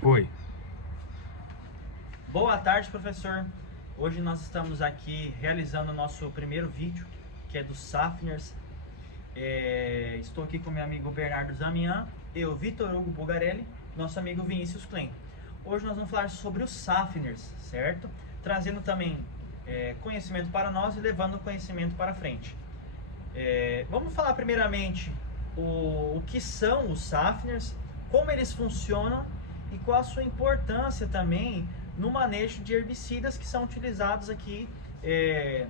Foi. Boa tarde, professor. Hoje nós estamos aqui realizando o nosso primeiro vídeo, que é dos Safners. Estou aqui com meu amigo Bernardo Zamian, eu, Vitor Hugo Bugarelli, nosso amigo Vinícius Klein. Hoje nós vamos falar sobre os Safners, certo? Trazendo também conhecimento para nós e levando o conhecimento para frente. Vamos falar primeiramente o que são os Safners, como eles funcionam e qual a sua importância também no manejo de herbicidas que são utilizados aqui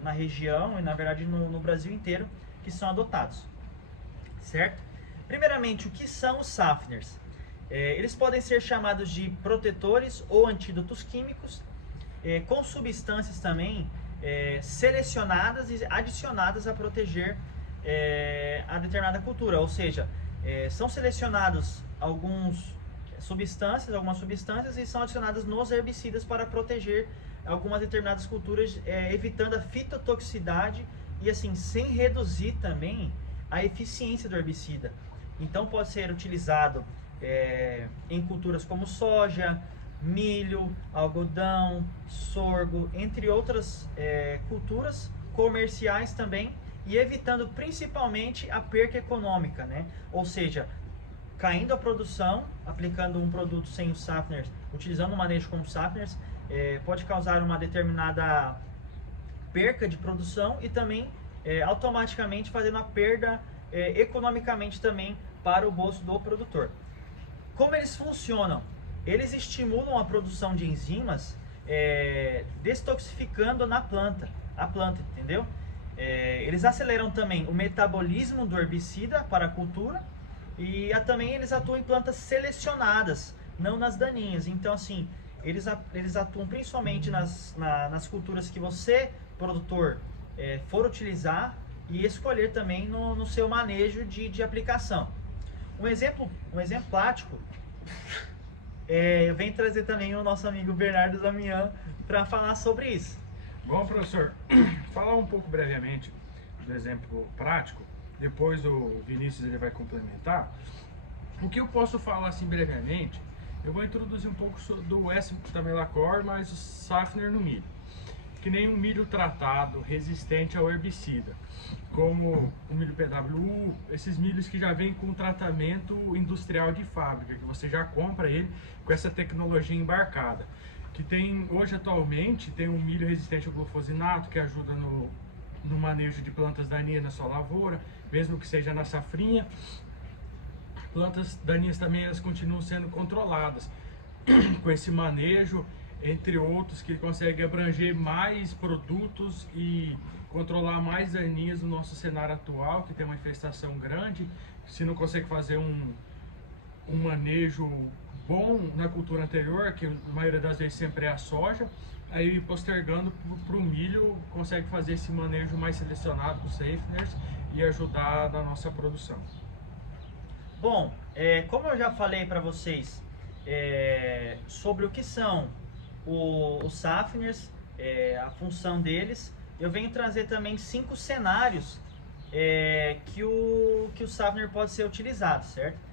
na região e na verdade no Brasil inteiro, que são adotados, certo? Primeiramente, o que são os Safners? Eles podem ser chamados de protetores ou antídotos químicos, com substâncias também selecionadas e adicionadas a proteger a determinada cultura, ou seja, são selecionados algumas substâncias e são adicionadas nos herbicidas para proteger algumas determinadas culturas, evitando a fitotoxicidade e assim, sem reduzir também a eficiência do herbicida. Então pode ser utilizado em culturas como soja, milho, algodão, sorgo, entre outras culturas comerciais também, e evitando principalmente a perca econômica, né? Ou seja, caindo a produção, aplicando um produto sem os Safners, utilizando o manejo com os Safners, pode causar uma determinada perca de produção e também automaticamente fazendo a perda economicamente também para o bolso do produtor. Como eles funcionam? Eles estimulam a produção de enzimas, destoxificando a planta, entendeu? Eles aceleram também o metabolismo do herbicida para a cultura e também eles atuam em plantas selecionadas, não nas daninhas. Então, assim, eles atuam principalmente nas culturas que você, produtor, for utilizar e escolher também no seu manejo de aplicação. Um exemplo prático, eu venho trazer também o nosso amigo Bernardo Zamian para falar sobre isso. Bom, professor, falar um pouco brevemente do exemplo prático, depois o Vinícius ele vai complementar. O que eu posso falar assim brevemente, eu vou introduzir um pouco do S-Tamelacor mais o Safner no milho. Que nem um milho tratado, resistente ao herbicida, como o milho PWU, esses milhos que já vêm com tratamento industrial de fábrica, que você já compra ele com essa tecnologia embarcada. Que tem, hoje atualmente, tem um milho resistente ao glufosinato, que ajuda no manejo de plantas daninhas na sua lavoura, mesmo que seja na safrinha. Plantas daninhas também elas continuam sendo controladas com esse manejo, entre outros, que consegue abranger mais produtos e controlar mais daninhas no nosso cenário atual, que tem uma infestação grande. Se não consegue fazer um manejo bom na cultura anterior, que a maioria das vezes sempre é a soja, aí postergando para o milho, consegue fazer esse manejo mais selecionado dos Safners e ajudar na nossa produção. Bom, como eu já falei para vocês sobre o que são os Safners, a função deles, eu venho trazer também 5 cenários que o Safner pode ser utilizado, certo?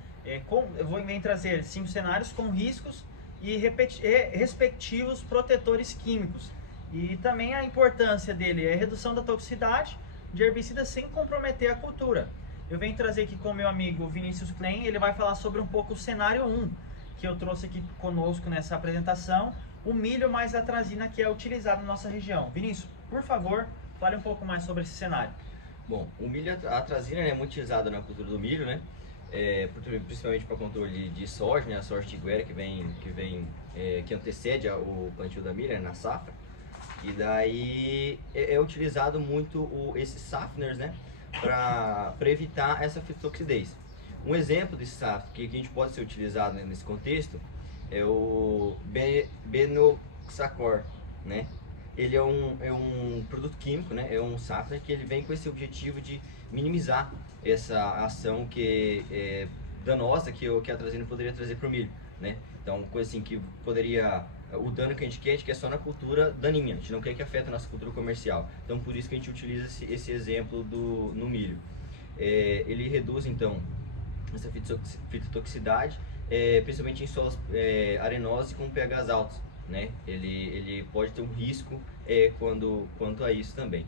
Eu venho trazer 5 cenários com riscos e respectivos protetores químicos. E também a importância dele é a redução da toxicidade de herbicidas sem comprometer a cultura. Eu venho trazer aqui com meu amigo Vinícius Klein, ele vai falar sobre um pouco o cenário 1, que eu trouxe aqui conosco nessa apresentação, o milho mais atrazina que é utilizado na nossa região. Vinícius, por favor, fale um pouco mais sobre esse cenário. Bom, o milho atrazina é muito utilizado na cultura do milho, né? Principalmente para controle de soja, né? A soja tiguera que antecede o plantio da milha, né? Na safra. E daí é utilizado muito esses Safners, né? Para evitar essa fitotoxidez. Um exemplo desse Safner que a gente pode ser utilizado, né, nesse contexto é o Benoxacor, né? Ele é um produto químico, né? É um Safner que ele vem com esse objetivo de minimizar essa ação que é danosa que a atrazina poderia trazer para o milho, né? Então, coisa assim que poderia... O dano que a gente quer é só na cultura daninha, a gente não quer que afete a nossa cultura comercial. Então, por isso que a gente utiliza esse exemplo no milho. Ele reduz, então, essa fitotoxicidade principalmente em solos arenosos e com pHs altos, né? Ele pode ter um risco quanto a isso também.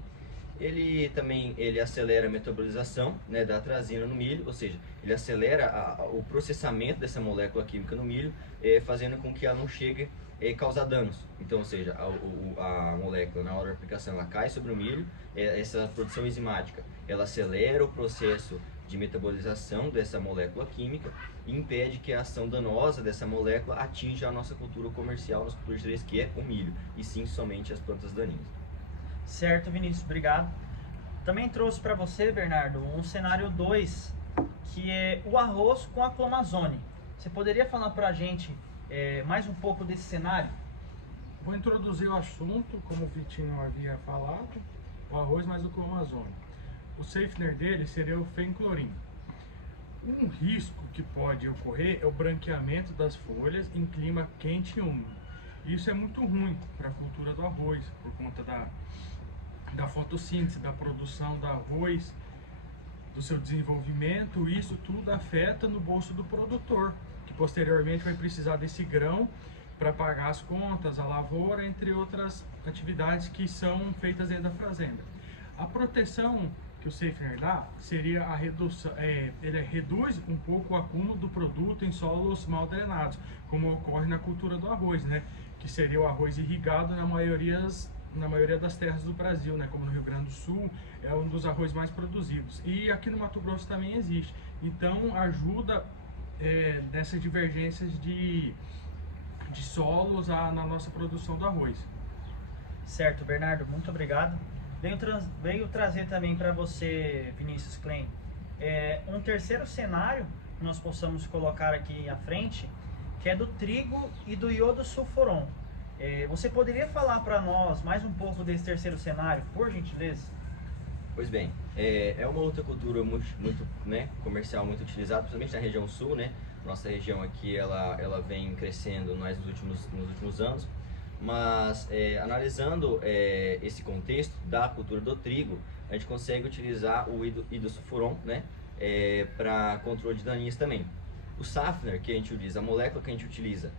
Ele acelera a metabolização, né, da atrazina no milho, ou seja, ele acelera o processamento dessa molécula química no milho, fazendo com que ela não chegue a causar danos. Então, ou seja, a molécula na hora da aplicação ela cai sobre o milho, essa produção enzimática ela acelera o processo de metabolização dessa molécula química e impede que a ação danosa dessa molécula atinja a nossa cultura comercial, nossa cultura de interesse, que é o milho, e sim somente as plantas daninhas. Certo, Vinícius, obrigado. Também trouxe para você, Bernardo, um cenário 2, que é o arroz com a clomazone. Você poderia falar para a gente mais um pouco desse cenário? Vou introduzir o assunto, como o Vitinho havia falado, o arroz mais o clomazone. O safener dele seria o fenclorim. Um risco que pode ocorrer é o branqueamento das folhas em clima quente e úmido. Isso é muito ruim para a cultura do arroz, por conta da fotossíntese, da produção do arroz, do seu desenvolvimento. Isso tudo afeta no bolso do produtor, que posteriormente vai precisar desse grão para pagar as contas, a lavoura, entre outras atividades que são feitas dentro da fazenda. A proteção que o safener dá seria a redução, ele reduz um pouco o acúmulo do produto em solos mal drenados, como ocorre na cultura do arroz, né? Que seria o arroz irrigado na maioria das terras do Brasil, né? Como no Rio Grande do Sul, é um dos arroz mais produzidos. E aqui no Mato Grosso também existe. Então ajuda nessas divergências de solos na nossa produção do arroz. Certo, Bernardo, muito obrigado. Veio trazer também para você, Vinícius Klein, um terceiro cenário que nós possamos colocar aqui à frente, que é do trigo e do iodosulfuron. Você poderia falar para nós mais um pouco desse terceiro cenário, por gentileza? Pois bem, é uma outra cultura muito né, comercial, muito utilizada, principalmente na região sul, né? Nossa região aqui, ela vem crescendo mais nos últimos anos, mas analisando esse contexto da cultura do trigo, a gente consegue utilizar o iodosulfuron, né, para controle de daninhas também. O safener que a gente utiliza, a molécula que a gente utiliza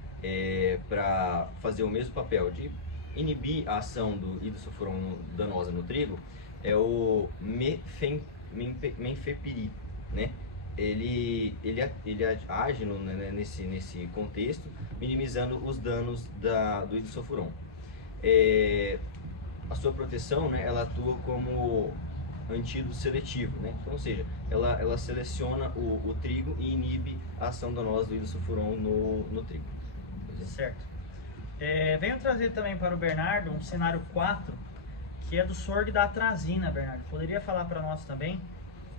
para fazer o mesmo papel de inibir a ação do iodosulfuron danosa no trigo, é o mefenpiri, né? Ele age nesse contexto, minimizando os danos do iodosulfuron. A sua proteção, né, ela atua como antídoto seletivo, né? Então, ou seja, ela seleciona o trigo e inibe a ação danosa do iodosulfuron no trigo. Certo. Venho trazer também para o Bernardo um cenário 4, que é do sorgo e da atrazina, Bernardo. Poderia falar para nós também?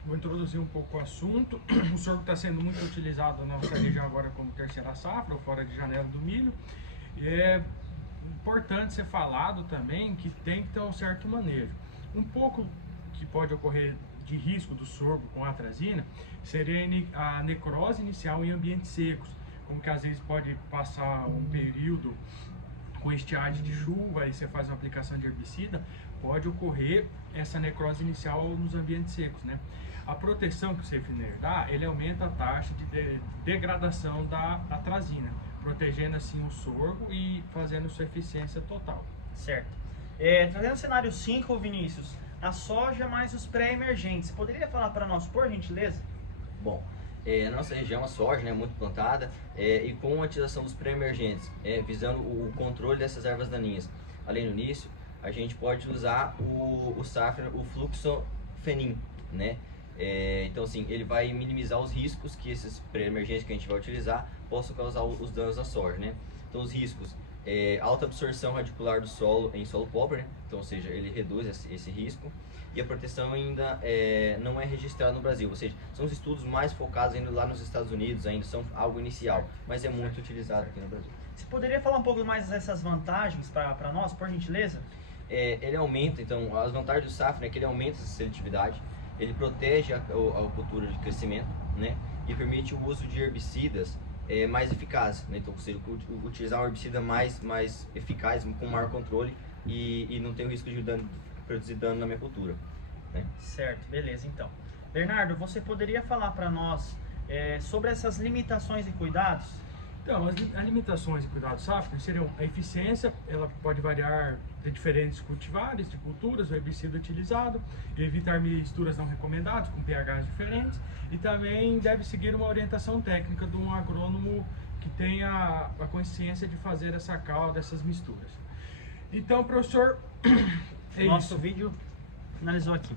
Vou introduzir um pouco o assunto. O sorgo está sendo muito utilizado na nossa região agora como terceira safra, ou fora de janela do milho. É importante ser falado também que tem que ter um certo manejo. Um pouco que pode ocorrer de risco do sorgo com a atrazina seria a necrose inicial em ambientes secos, como que às vezes pode passar um período com estiagem de chuva e você faz uma aplicação de herbicida, pode ocorrer essa necrose inicial nos ambientes secos, né? A proteção que o safener dá, ele aumenta a taxa de degradação da atrazina, protegendo assim o sorgo e fazendo sua eficiência total. Certo. Trazendo o cenário 5, Vinícius, a soja mais os pré-emergentes. Poderia falar para nós, por gentileza? Bom, na nossa região a soja é muito plantada e com a utilização dos pré-emergentes, visando o controle dessas ervas daninhas. Além do início, a gente pode usar o safener, o fluxofenin, né? Então, assim, ele vai minimizar os riscos que esses pré-emergentes que a gente vai utilizar possam causar os danos à soja, né? Então, os riscos, alta absorção radicular do solo em solo pobre, né? Então, ou seja, ele reduz esse risco. E a proteção ainda não é registrada no Brasil, ou seja, são os estudos mais focados ainda lá nos Estados Unidos, ainda são algo inicial, mas é muito utilizado aqui no Brasil. Você poderia falar um pouco mais dessas vantagens para nós, por gentileza? Ele aumenta, então, as vantagens do safener é que ele aumenta essa seletividade, ele protege a cultura de crescimento, né, e permite o uso de herbicidas mais eficazes, né? Então, você utilizar um herbicida mais eficaz, com maior controle e não tem o risco de produzir dano na minha cultura, né? Certo, beleza, então. Bernardo, você poderia falar para nós Sobre essas limitações e cuidados. Então, as limitações e cuidados Safner seriam a eficiência, ela pode variar de diferentes cultivares, de culturas, o herbicida utilizado, evitar misturas não recomendadas com pHs diferentes e também deve seguir uma orientação técnica de um agrônomo que tenha a consciência de fazer essa calda, essas misturas. Então, professor, é Nosso isso. vídeo finalizou aqui.